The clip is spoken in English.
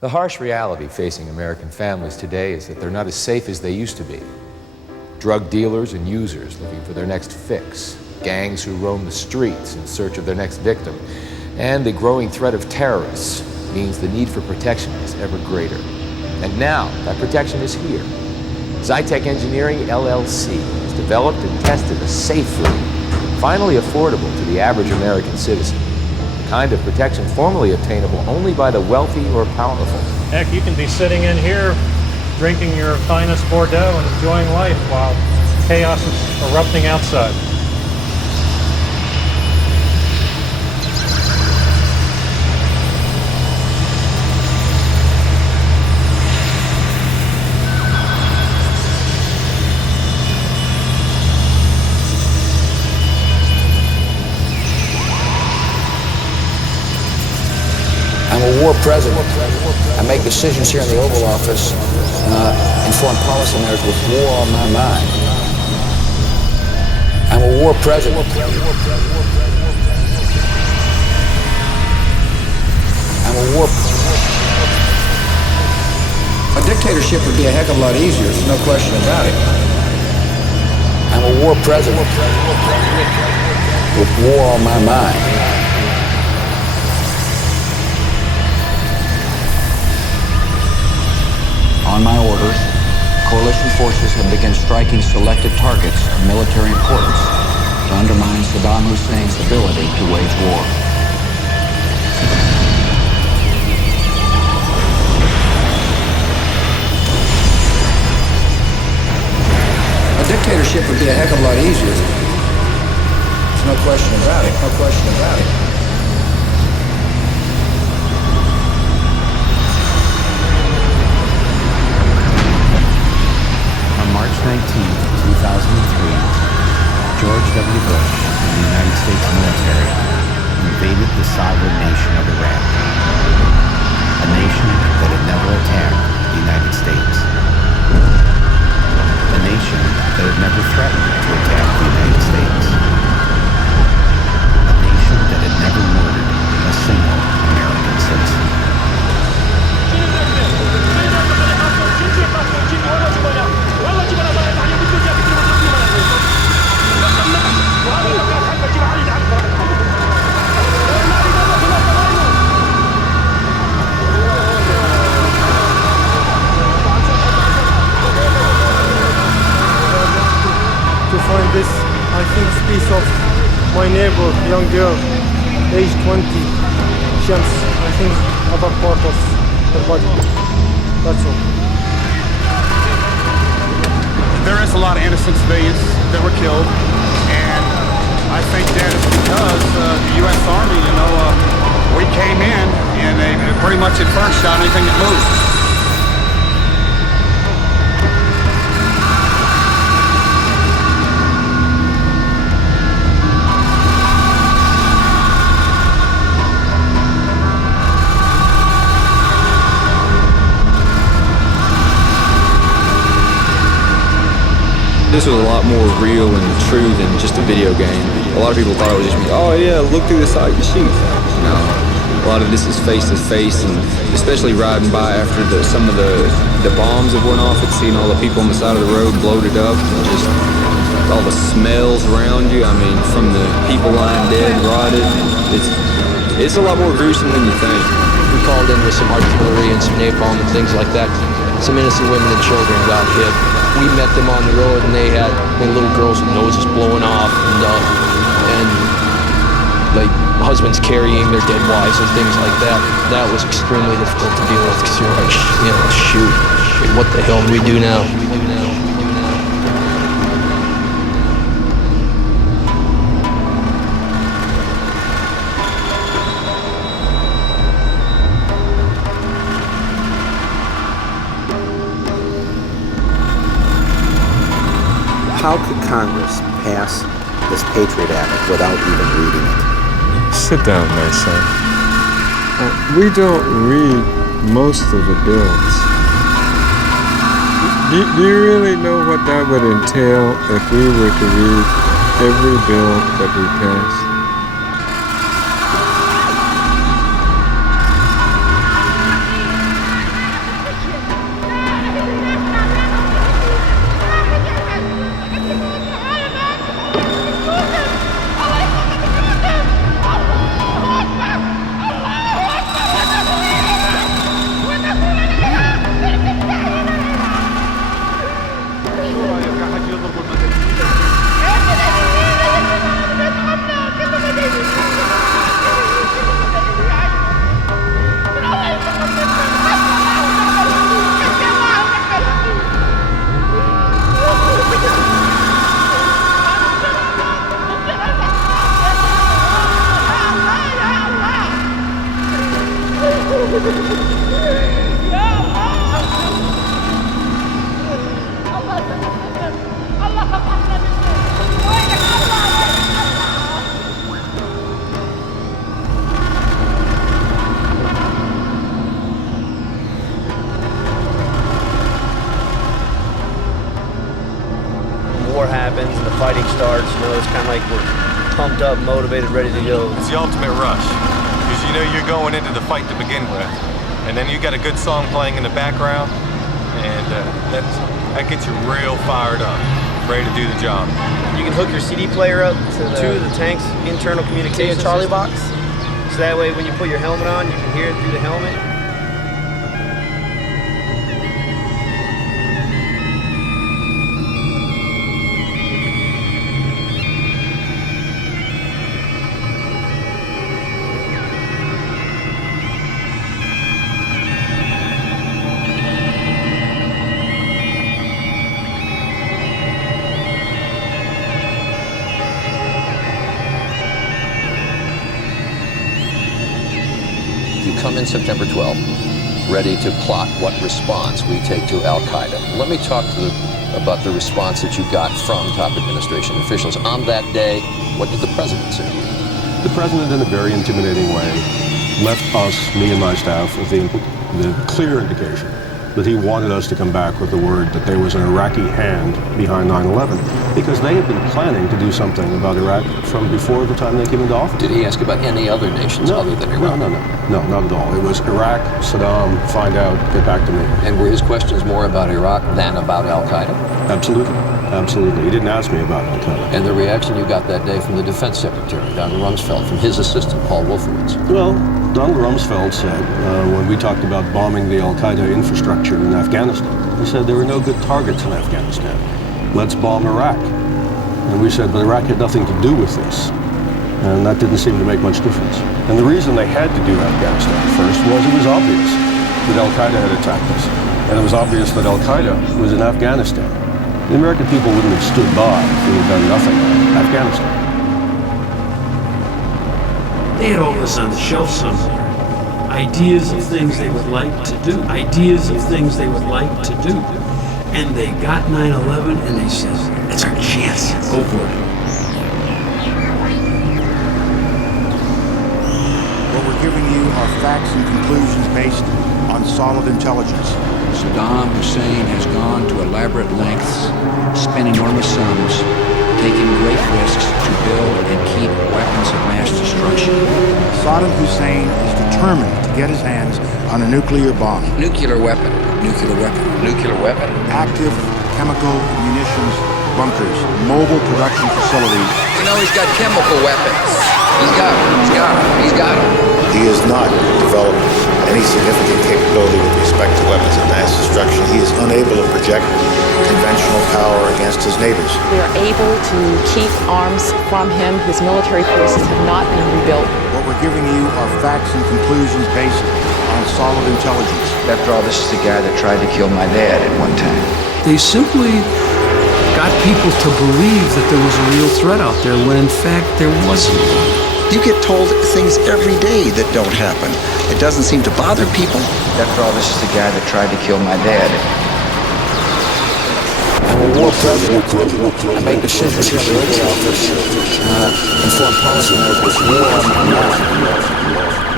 The harsh reality facing American families today is that they're not as safe as they used to be. Drug dealers and users looking for their next fix, gangs who roam the streets in search of their next victim, and the growing threat of terrorists means the need for protection is ever greater. And now, that protection is here. Zytec Engineering, LLC has developed and tested a safe route, finally affordable to the average American citizen. The kind of protection formerly obtainable only by the wealthy or powerful. Heck, you can be sitting in here drinking your finest Bordeaux and enjoying life while chaos is erupting outside. I'm a war president. I make decisions here in the Oval Office and foreign policy matters with war on my mind. I'm a war president. I'm a war. A dictatorship would be a heck of a lot easier, there's no question about it. I'm a war president with war on my mind. On my orders, coalition forces have begun striking selected targets of military importance to undermine Saddam Hussein's ability to wage war. A dictatorship would be a heck of a lot easier. There's no question about it, no question about it. March 19, 2003, George W. Bush and the United States military invaded the sovereign nation of Iraq, a nation that had never attacked the United States, a nation that had never threatened to attack the United States, a nation that had never murdered a single American citizen. To find this, I think, piece of my neighbor, young girl, age 20, Shams, I think, other part of her body. That's all. There is a lot of innocent civilians that were killed, and I think that is because the U.S. Army, we came in and they pretty much at first shot anything that moved. This was a lot more real and true than just a video game. A lot of people thought it was just, oh yeah, look through the sight and shoot. No, a lot of this is face to face, and especially riding by after some of the bombs that went off and seeing all the people on the side of the road bloated up, and just all the smells around you. I mean, from the people lying dead, rotted. It's a lot more gruesome than you think. We called in with some artillery and some napalm and things like that. Some innocent women and children got hit. We met them on the road, and they had little girls with noses blowing off, and like husbands carrying their dead wives and things like that. That was extremely difficult to deal with because you're like, shoot, what the hell do we do now? How could Congress pass this Patriot Act without even reading it? Sit down, my son. We don't read most of the bills. Do you really know what that would entail if we were to read every bill that we pass? fighting starts. You know, it's kind of like we're pumped up, motivated, ready to go. It's the ultimate rush, because you know you're going into the fight to begin with, and then you got a good song playing in the background, and that gets you real fired up, ready to do the job. You can hook your CD player up to the tank's internal communication Charlie box, so that way when you put your helmet on, you can hear it through the helmet. Come in September 12th, ready to plot what response we take to Al-Qaeda. Let me talk about the response that you got from top administration officials. On that day, what did the president say to you? The president, in a very intimidating way, left us, me and my staff, with the clear indication that he wanted us to come back with the word that there was an Iraqi hand behind 9/11, because they had been planning to do something about Iraq from before the time they came into office. Did he ask about any other nations other than Iraq? No, not at all. It was Iraq, Saddam, find out, get back to me. And were his questions more about Iraq than about Al-Qaeda? Absolutely. He didn't ask me about Al-Qaeda. And the reaction you got that day from the defense secretary, Donald Rumsfeld, from his assistant, Paul Wolfowitz? Well, Donald Rumsfeld said, when we talked about bombing the Al-Qaeda infrastructure in Afghanistan, he said there were no good targets in Afghanistan. Let's bomb Iraq. And we said, but Iraq had nothing to do with this. And that didn't seem to make much difference. And the reason they had to do Afghanistan first was it was obvious that Al-Qaeda had attacked us. And it was obvious that Al-Qaeda was in Afghanistan. The American people wouldn't have stood by if we had done nothing in Afghanistan. They had all this on the shelf somewhere. Ideas of things they would like to do. Ideas of things they would like to do. And they got 9/11 and they said, it's our chance. Go for it. What we're giving you are facts and conclusions based on solid intelligence. Saddam Hussein has gone to elaborate lengths, spent enormous sums, taking great risks to build and keep weapons of mass destruction. Saddam Hussein is determined to get his hands on a nuclear bomb. Nuclear weapon. Nuclear weapon. Nuclear weapon. Active chemical munitions bunkers, mobile production facilities. You know he's got chemical weapons. He's got them. He has not developed any significant capability with respect to weapons of mass destruction. He is unable to project conventional power against his neighbors. We are able to keep arms from him. His military forces have not been rebuilt. What we're giving you are facts and conclusions based on solid intelligence. After all, this is the guy that tried to kill my dad at one time. They simply got people to believe that there was a real threat out there when in fact there wasn't. You get told things every day that don't happen. It doesn't seem to bother people. After all, this is the guy that tried to kill my dad. I'm a war president. I make decisions here in the office. Inform policymakers. War on my mind.